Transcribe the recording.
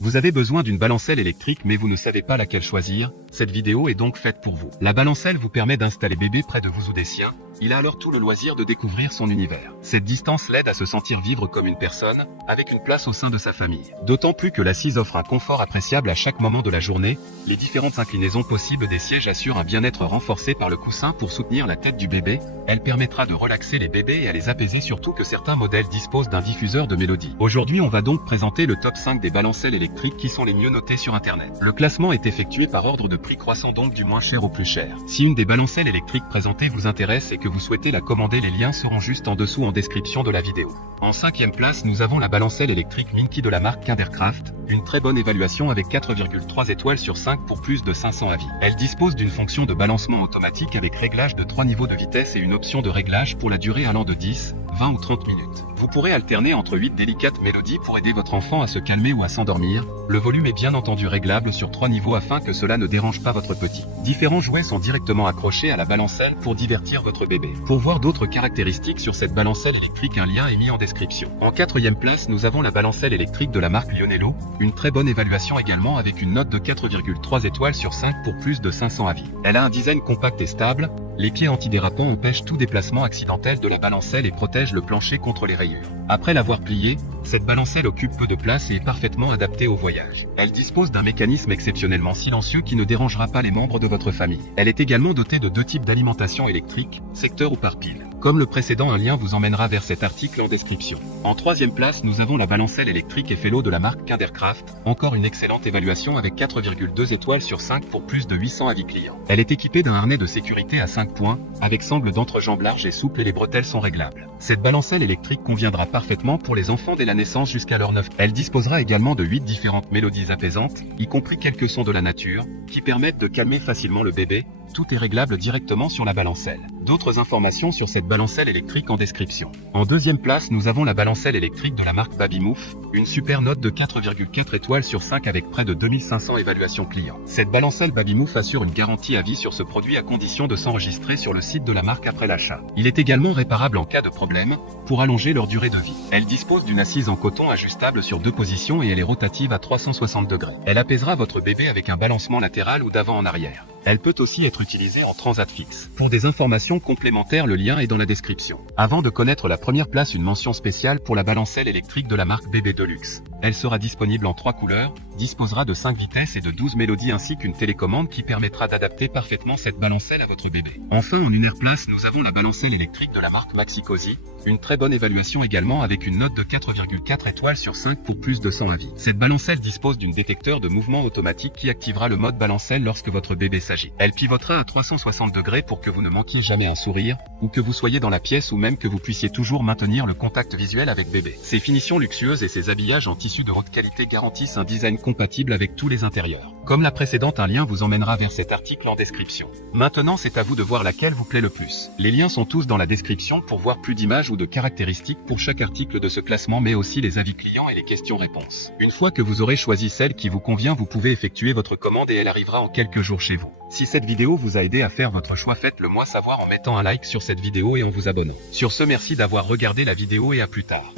Vous avez besoin d'une balancelle électrique mais vous ne savez pas laquelle choisir, cette vidéo est donc faite pour vous. La balancelle vous permet d'installer bébé près de vous ou des siens, il a alors tout le loisir de découvrir son univers. Cette distance l'aide à se sentir vivre comme une personne, avec une place au sein de sa famille. D'autant plus que l'assise offre un confort appréciable à chaque moment de la journée, les différentes inclinaisons possibles des sièges assurent un bien-être renforcé par le coussin pour soutenir la tête du bébé, elle permettra de relaxer les bébés et à les apaiser, surtout que certains modèles disposent d'un diffuseur de mélodie. Aujourd'hui on va donc présenter le top 5 des balancelles électriques qui sont les mieux notées sur internet. Le classement est effectué par ordre de prix croissant, donc du moins cher au plus cher. Si une des balancelles électriques présentées vous intéresse et que vous souhaitez la commander, les liens seront juste en dessous en description de la vidéo. En 5e place, nous avons la balancelle électrique Minky de la marque Kinderkraft, une très bonne évaluation avec 4,3 étoiles sur 5 pour plus de 500 avis. Elle dispose d'une fonction de balancement automatique avec réglage de 3 niveaux de vitesse et une option de réglage pour la durée allant de 10, 20 ou 30 minutes. Vous pourrez alterner entre 8 délicates mélodies pour aider votre enfant à se calmer ou à s'endormir. Le volume est bien entendu réglable sur 3 niveaux afin que cela ne dérange pas votre petit. Différents jouets sont directement accrochés à la balancelle pour divertir votre bébé. Pour voir d'autres caractéristiques sur cette balancelle électrique, un lien est mis en description. En 4e place, nous avons la balancelle électrique de la marque Lionello, une très bonne évaluation également avec une note de 4,3 étoiles sur 5 pour plus de 500 avis. Elle a un design compact et stable, les pieds antidérapants empêchent tout déplacement accidentel de la balancelle et protègent le plancher contre les rayures. Après l'avoir pliée, cette balancelle occupe peu de place et est parfaitement adaptée au voyage. Elle dispose d'un mécanisme exceptionnellement silencieux qui ne dérangera pas les membres de votre famille. Elle est également dotée de 2 types d'alimentation électrique, secteur ou par pile. Comme le précédent, un lien vous emmènera vers cet article en description. En 3e place, nous avons la balancelle électrique Effelo de la marque Kinderkraft, encore une excellente évaluation avec 4,2 étoiles sur 5 pour plus de 800 avis clients. Elle est équipée d'un harnais de sécurité à 5 points, avec sangle d'entrejambe large et souple et les bretelles sont réglables. Cette balancelle électrique conviendra parfaitement pour les enfants dès la naissance jusqu'à leur 9. Elle disposera également de 8 différentes mélodies apaisantes, y compris quelques sons de la nature, qui permettent de calmer facilement le bébé. Tout est réglable directement sur la balancelle. D'autres informations sur cette balancelle électrique en description. En 2e place, nous avons la balancelle électrique de la marque Babymouf, une super note de 4,4 étoiles sur 5 avec près de 2500 évaluations clients. Cette balancelle Babymouf assure une garantie à vie sur ce produit à condition de s'enregistrer sur le site de la marque après l'achat. Il est également réparable en cas de problème, pour allonger leur durée de vie. Elle dispose d'une assise en coton ajustable sur 2 positions et elle est rotative à 360 degrés. Elle apaisera votre bébé avec un balancement latéral ou d'avant en arrière. Elle peut aussi être utilisée en transat fixe. Pour des informations complémentaires, le lien est dans la description. Avant de connaître la première place, une mention spéciale pour la balancelle électrique de la marque BB Deluxe. Elle sera disponible en 3 couleurs, disposera de 5 vitesses et de 12 mélodies ainsi qu'une télécommande qui permettra d'adapter parfaitement cette balancelle à votre bébé. Enfin, en 1e place, nous avons la balancelle électrique de la marque Maxi-Cosi, une très bonne évaluation également avec une note de 4,4 étoiles sur 5 pour plus de 100 avis. Cette balancelle dispose d'un détecteur de mouvement automatique qui activera le mode balancelle lorsque votre bébé s'agit. Elle pivotera à 360 degrés pour que vous ne manquiez jamais un sourire, ou que vous soyez dans la pièce ou même que vous puissiez toujours maintenir le contact visuel avec bébé. Ses finitions luxueuses et ses habillages en tissu de haute qualité garantissent un design compatible avec tous les intérieurs. Comme la précédente, un lien vous emmènera vers cet article en description. Maintenant, c'est à vous de voir laquelle vous plaît le plus. Les liens sont tous dans la description pour voir plus d'images ou de caractéristiques pour chaque article de ce classement, mais aussi les avis clients et les questions-réponses. Une fois que vous aurez choisi celle qui vous convient, vous pouvez effectuer votre commande et elle arrivera en quelques jours chez vous. Si cette vidéo vous a aidé à faire votre choix, faites-le moi savoir en mettant un like sur cette vidéo et en vous abonnant. Sur ce, merci d'avoir regardé la vidéo et à plus tard.